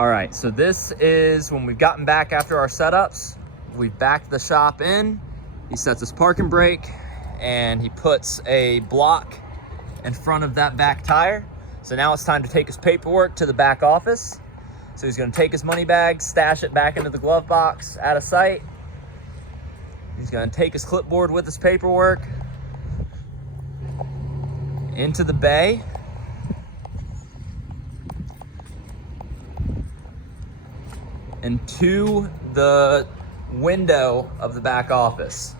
All right, so this is when we've gotten back after our setups. We've backed the shop in. He sets his parking brake and he puts a block in front of that back tire. So now it's time to take his paperwork to the back office. So he's gonna take his money bag, stash it back into the glove box out of sight. He's gonna take his clipboard with his paperwork into the bay. And to the window of the back office.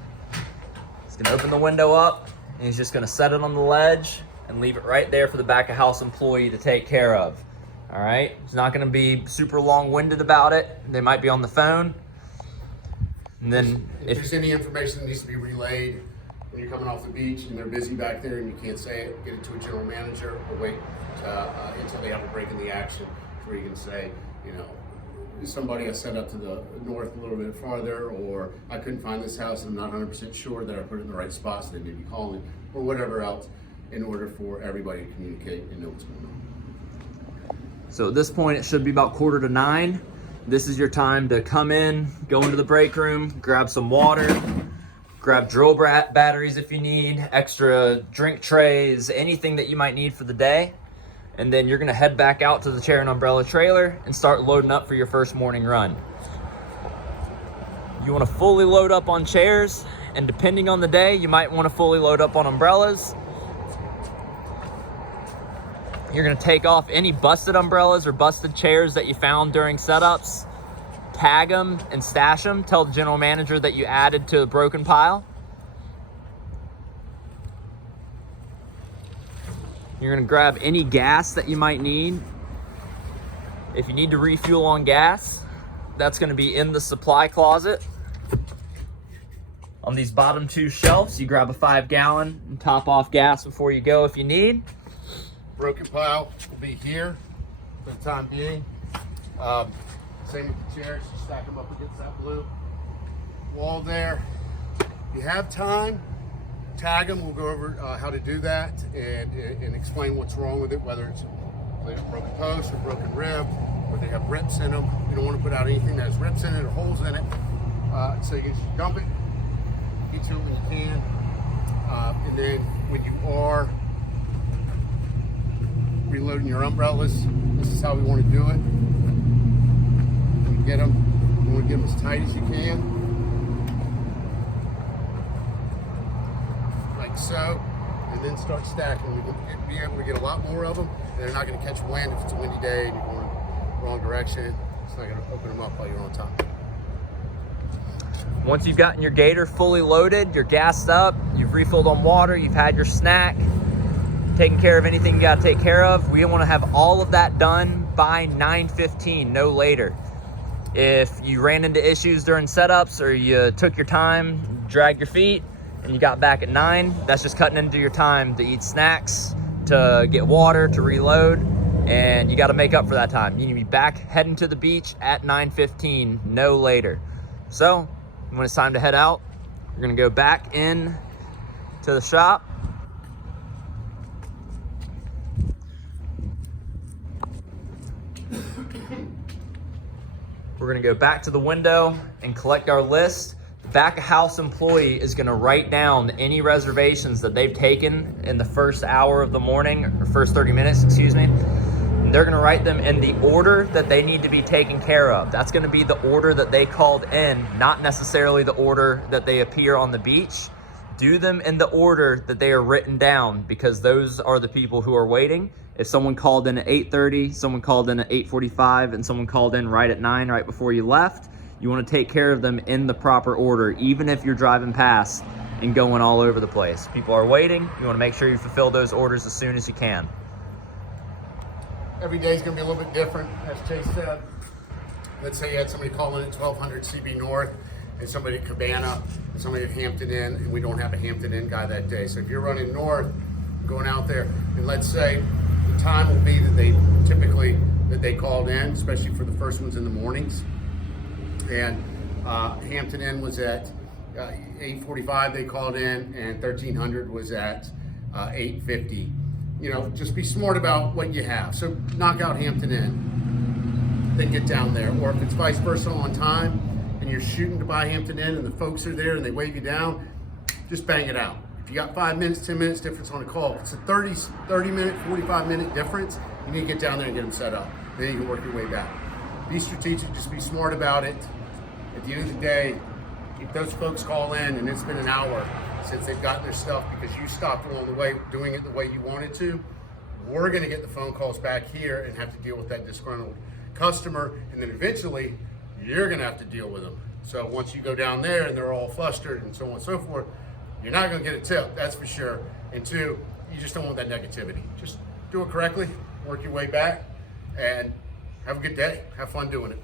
He's gonna open the window up and he's just gonna set it on the ledge and leave it right there for the back of house employee to take care of. All right, he's not gonna be super long-winded about it. They might be on the phone. And then if there's any information that needs to be relayed when you're coming off the beach and they're busy back there and you can't say it, get it to a general manager or wait until they have a break in the action where you can say, you know, somebody I sent up to the north a little bit farther, or I couldn't find this house and I'm not 100% sure that I put it in the right spot, so they may be calling, or whatever else, in order for everybody to communicate and know what's going on. So at this point, it should be about 8:45. This is your time to come in, go into the break room, grab some water, grab drill batteries if you need, extra drink trays, anything that you might need for the day. And then you're gonna head back out to the Chair and Umbrella trailer and start loading up for your first morning run. You wanna fully load up on chairs, and depending on the day, you might wanna fully load up on umbrellas. You're gonna take off any busted umbrellas or busted chairs that you found during setups, tag them and stash them, tell the general manager that you added to a broken pile. You're gonna grab any gas that you might need. If you need to refuel on gas, that's gonna be in the supply closet. On these bottom two shelves, you grab a 5-gallon and top off gas before you go if you need. Broken pile will be here for the time being. Same with the chairs, you stack them up against that blue wall there. If you have time, tag them. We'll go over how to do that and explain what's wrong with it, whether it's a broken post or broken rib, or they have rips in them. You don't want to put out anything that has rips in it or holes in it. So you can just dump it, get to it when you can. And then when you are reloading your umbrellas, this is how we want to do it. You want to get them as tight as you can. Like so, and then start stacking. We'll be able to get a lot more of them. They're not going to catch wind if it's a windy day and you're going the wrong direction. It's not going to open them up while you're on top. Once you've gotten your gator fully loaded, you're gassed up, you've refilled on water, you've had your snack, taking care of anything you got to take care of, we want to have all of that done by 9:15, no later. If you ran into issues during setups or you took your time, dragged your feet, and you got back at 9, that's just cutting into your time to eat snacks, to get water, to reload, and you got to make up for that time. You need to be back heading to the beach at 9:15, no later. So when it's time to head out, you're gonna go back in to the shop. We're gonna go back to the window and collect our list. The back of house employee is gonna write down any reservations that they've taken in the first hour of the morning, or first 30 minutes, excuse me. And they're gonna write them in the order that they need to be taken care of. That's gonna be the order that they called in, not necessarily the order that they appear on the beach. Do them in the order that they are written down, because those are the people who are waiting. If someone called in at 8:30, someone called in at 8:45, and someone called in right at 9, right before you left, you want to take care of them in the proper order, even if you're driving past and going all over the place. People are waiting. You want to make sure you fulfill those orders as soon as you can. Every day is going to be a little bit different, as Chase said. Let's say you had somebody call in at 1200 CB North, and somebody at Cabana, and somebody at Hampton Inn, and we don't have a Hampton Inn guy that day. So if you're running north, going out there, and let's say the time will be that they called in, especially for the first ones in the mornings. And Hampton Inn was at 8:45 they called in, and 1300 was at 8:50. You know, just be smart about what you have. So knock out Hampton Inn. then get down there. Or if it's vice versa on time and you're shooting to buy Hampton Inn and the folks are there and they wave you down, just bang it out. If you got 5 minutes, 10 minutes difference on a call, if it's a 30 minute, 45 minute difference, you need to get down there and get them set up. Then you can work your way back. Be strategic, just be smart about it. At the end of the day, if those folks call in and it's been an hour since they've gotten their stuff because you stopped along the way doing it the way you wanted to, we're gonna get the phone calls back here and have to deal with that disgruntled customer, and then eventually you're gonna have to deal with them. So once you go down there and they're all flustered and so on and so forth, you're not gonna get a tip, that's for sure. And two, you just don't want that negativity. Just do it correctly, work your way back, and have a good day. Have fun doing it.